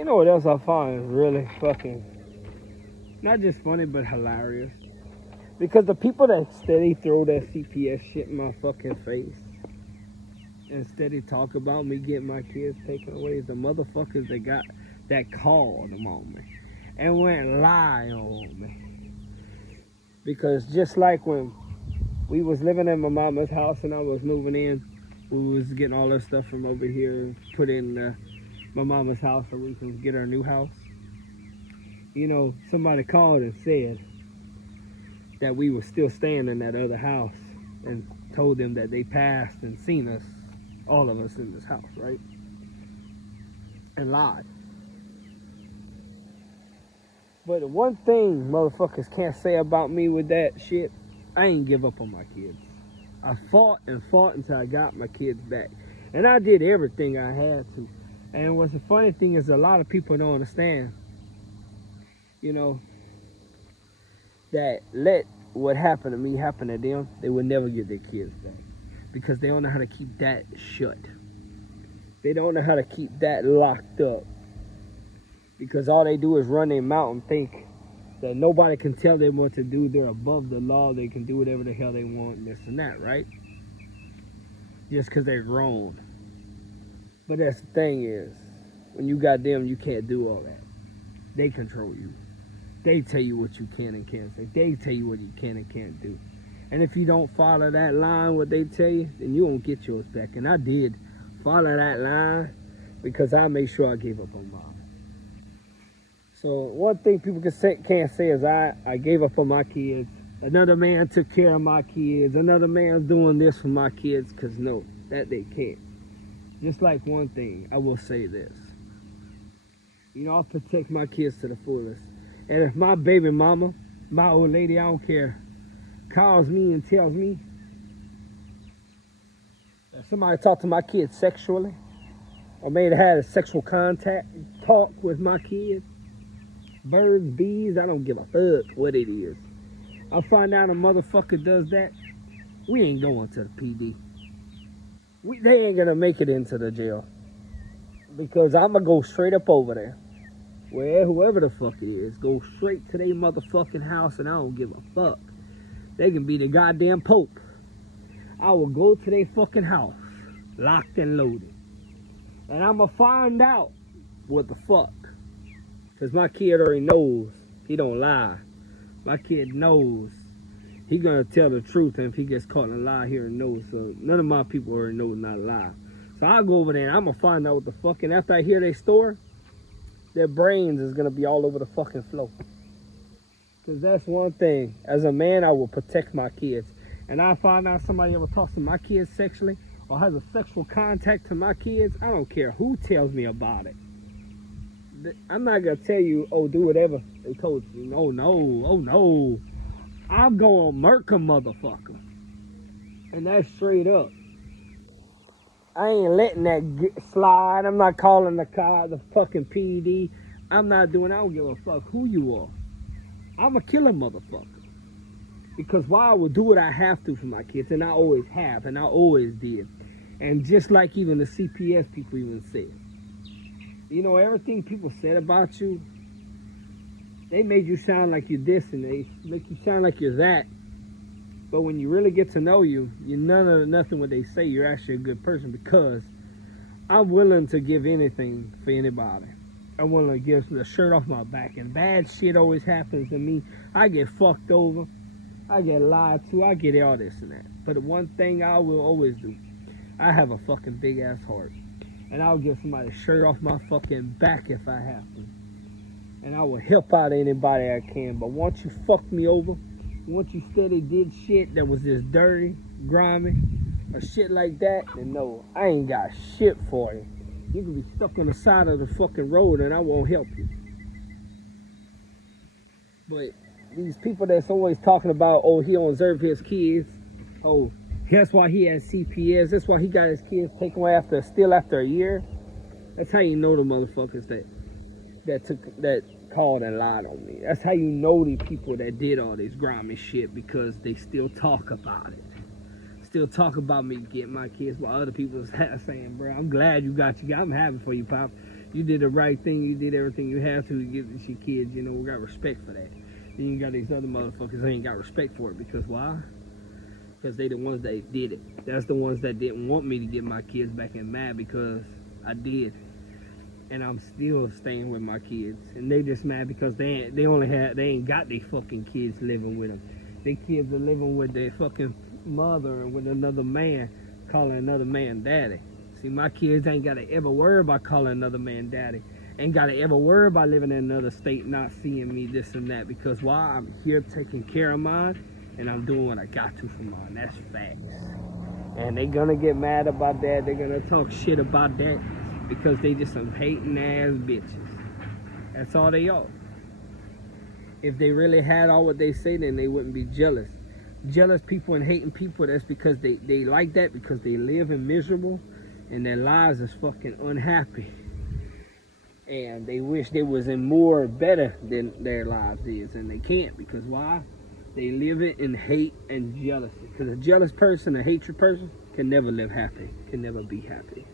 you know what else I find really fucking, not just funny, but hilarious? Because the people that steady throw that CPS shit in my fucking face and steady talk about me getting my kids taken away is the motherfuckers that got that called on me and went lie on me. Because just like when we was living in my mama's house and I was moving in, we was getting all our stuff from over here and put in my mama's house so we can get our new house. You know, somebody called and said that we were still staying in that other house and told them that they passed and seen us, all of us in this house, right? And lied. But the one thing motherfuckers can't say about me with that shit, I ain't give up on my kids. I fought and fought until I got my kids back. And I did everything I had to. And what's the funny thing is a lot of people don't understand, you know, that let what happened to me happen to them, they would never get their kids back. Because they don't know how to keep that shut. They don't know how to keep that locked up. Because all they do is run their mouth and think that nobody can tell them what to do. They're above the law. They can do whatever the hell they want and this and that, right? Just because they're grown. But that's the thing is, when you got them, you can't do all that. They control you. They tell you what you can and can't say. They tell you what you can and can't do. And if you don't follow that line, what they tell you, then you won't get yours back. And I did follow that line because I made sure I gave up on mine. So one thing people can't say is I gave up on my kids. Another man took care of my kids. Another man's doing this for my kids. Because no, that they can't. Just like one thing, I will say this. You know, I'll protect my kids to the fullest. And if my baby mama, my old lady, I don't care, calls me and tells me that somebody talked to my kids sexually or may have had a sexual contact, talk with my kids, birds, bees, I don't give a fuck what it is. I find out a motherfucker does that, we ain't going to the PD. They ain't gonna make it into the jail. Because I'm gonna go straight up over there. Where whoever the fuck it is, go straight to their motherfucking house and I don't give a fuck. They can be the goddamn Pope. I will go to their fucking house, locked and loaded. And I'm gonna find out what the fuck. Because my kid already knows he don't lie. My kid knows he gonna tell the truth, and if he gets caught in a lie, he already knows. So none of my people already know not to lie. So I'll go over there and I'm gonna find out what the fuck. And after I hear their story, their brains is gonna be all over the fucking floor. Because that's one thing. As a man, I will protect my kids. And I find out somebody ever talks to my kids sexually or has a sexual contact to my kids, I don't care who tells me about it. I'm not gonna tell you, oh, do whatever they told you. No, oh no. I'm gonna murk a motherfucker. And that's straight up. I ain't letting that slide. I'm not calling the fucking PD. I'm not doing, I don't give a fuck who you are. I'm a killer motherfucker. Because why I will do what I have to for my kids, and I always have, and I always did. And just like even the CPS people even said, you know, everything people said about you, they made you sound like you're this and they make you sound like you're that. But when you really get to know you, you're nothing what they say. You're actually a good person because I'm willing to give anything for anybody. I'm willing to give the shirt off my back. And bad shit always happens to me. I get fucked over. I get lied to. I get all this and that. But the one thing I will always do, I have a fucking big ass heart. And I'll give somebody a shirt off my fucking back if I have to. And I will help out anybody I can. But once you fuck me over, once you steady did shit that was just dirty, grimy, or shit like that, then no, I ain't got shit for you. You can be stuck on the side of the fucking road and I won't help you. But these people that's always talking about, oh, he don't deserve his kids. Oh, that's why he has CPS. That's why he got his kids taken away still after a year. That's how you know the motherfuckers that called and lied on me. That's how you know the people that did all this grimy shit, because they still talk about it. Still talk about me getting my kids while other people is saying, bro, I'm glad you got I'm happy for you, Pop. You did the right thing. You did everything you have to give your kids. You know, we got respect for that. Then you got these other motherfuckers who ain't got respect for it because why? Because they the ones that did it. That's the ones that didn't want me to get my kids back and mad because I did. And I'm still staying with my kids. And they just mad because they ain't got their fucking kids living with them. Their kids are living with their fucking mother and with another man, calling another man daddy. See, my kids ain't gotta ever worry about calling another man daddy. Ain't gotta ever worry about living in another state, not seeing me, this and that. Because why? I'm here taking care of mine, and I'm doing what I got to for mine. That's facts. And they gonna get mad about that. They're gonna talk shit about that because they just some hating ass bitches. That's all they are. If they really had all what they say, then they wouldn't be jealous. Jealous people and hating people, that's because they like that because they live in miserable and their lives is fucking unhappy. And they wish they was in more better than their lives is. And they can't because why? They live it in hate and jealousy. Because a jealous person, a hatred person, can never live happy, can never be happy.